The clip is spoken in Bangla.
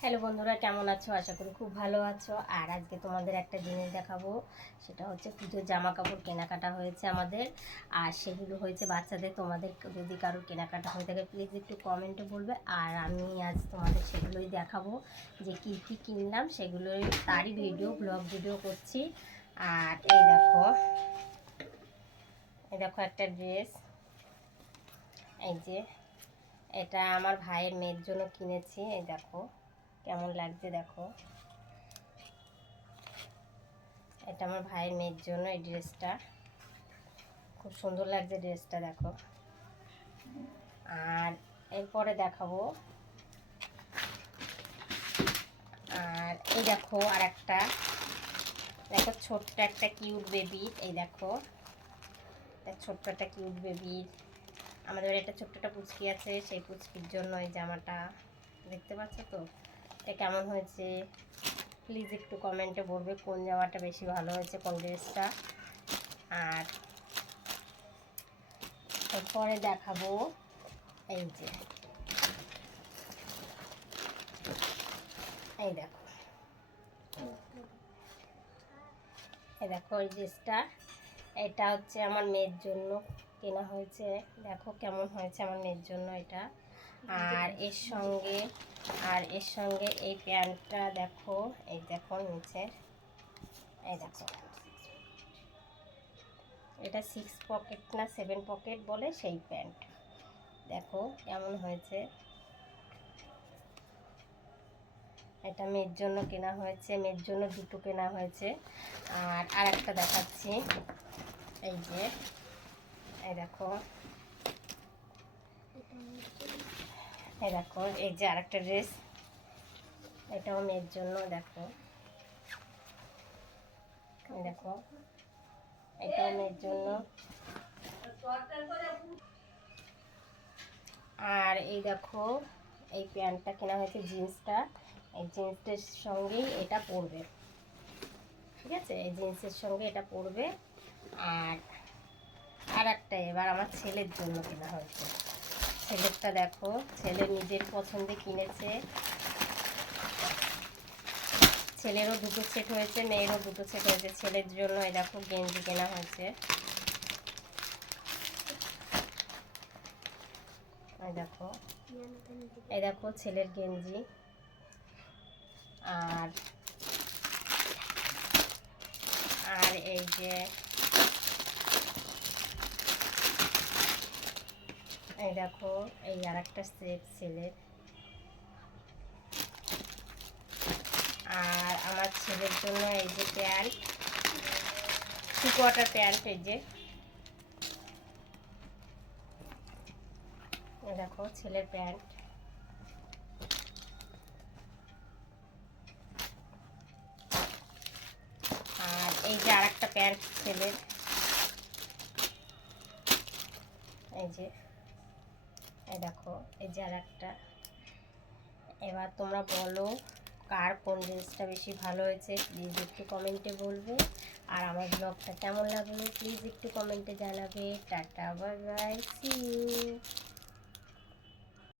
হ্যালো বন্ধুরা, কেমন আছো? আশা করি খুব ভালো আছো। আর আজকে তোমাদের একটা জিনিস দেখাবো, সেটা হচ্ছে পুজোর জামা কাপড় কেনাকাটা হয়েছে আমাদের। আর সেগুলো হয়েছে বাচ্চাদের। তোমাদের যদি কারোর কেনাকাটা হয়ে থাকে প্লিজ একটু কমেন্টে বলবে। আর আমি আজ তোমাদের সেগুলোই দেখাবো, যে কী কী কিনলাম সেগুলোই, তারই ব্লগ ভিডিও করছি। আর এই দেখো একটা ড্রেস, এই যে এটা আমার ভাইয়ের মেয়ের জন্য কিনেছি। এই দেখো কেমন লাগছে, দেখো এটা আমার ভাইয়ের মেয়ের জন্য। এই ড্রেসটা খুব সুন্দর লাগছে, ড্রেসটা দেখো। আর এরপরে দেখাবো, আর এই দেখো আর একটা, দেখো ছোট্ট একটা কিউট বেবির, এই দেখো ছোট্ট একটা কিউট বেবির। আমাদের একটা ছোট্ট একটা পুচকি আছে, সেই পুচকির জন্য এই জামাটা, দেখতে পাচ্ছ তো? এটা কেমন হয়েছে প্লিজ একটু কমেন্টে বলবে, কোন জামাটা বেশি ভালো হয়েছে, কোন ড্রেসটা। আর এরপরে দেখাবো, এই যে এই দেখো এই দেখো এই ড্রেসটা, এটা হচ্ছে আমার মেয়ের জন্য কেনা হয়েছে। দেখো কেমন হয়েছে আমার মেয়ের জন্য এটা। আর এর সঙ্গে এই প্যান্টটা দেখো, এই দেখো নিচে, এই দেখো এটা 6 পকেট না 7 পকেট বলে সেই প্যান্ট, দেখো কেমন হয়েছে। এটা মেয়ের জন্য কেনা হয়েছে, মেয়ের জন্য দুটো কেনা হয়েছে। আর একটা দেখাচ্ছি, এই যে এই দেখো এই যে আরেকটা ড্রেস, এটাও মেয়ের জন্য। দেখো এই দেখো এটাও মেয়ের জন্য। আর এই দেখো এই প্যান্টটা কেনা হয়েছে, জিন্সটা, এই জিন্সের সঙ্গেই এটা পরবে, ঠিক আছে? এই জিন্সের সঙ্গে এটা পরবে। আর একটা এবার আমার ছেলের জন্য কেনা হয়েছে। ছেলেরটা দেখো, ছেলের নিজের পছন্দে কিনেছে। ছেলেরও দুটো সেট হয়েছে, মেয়েরও দুটো সেট হয়েছে। ছেলের জন্য এই দেখো গেঞ্জি কেনা হয়েছে, এই দেখো ছেলের গেঞ্জি। আর আর এই যে এই দেখো এই আর একটা সেট ছেলের। আর আমার ছেলের জন্য এই যে প্যান্ট, 3/4 প্যান্ট, এই যে দেখো ছেলের প্যান্ট। আর এই যে আর একটা প্যান্ট ছেলের, এই যে এই দেখো এই যে আর একটা। এবার তোমরা বলো কার কোন ড্রেসটা বেশি ভালো হয়েছে, প্লিজ একটু কমেন্টে বলবে। আর আমার ব্লগটা কেমন লাগলো প্লিজ একটু কমেন্টে জানাবে। Tata, bye bye, see you.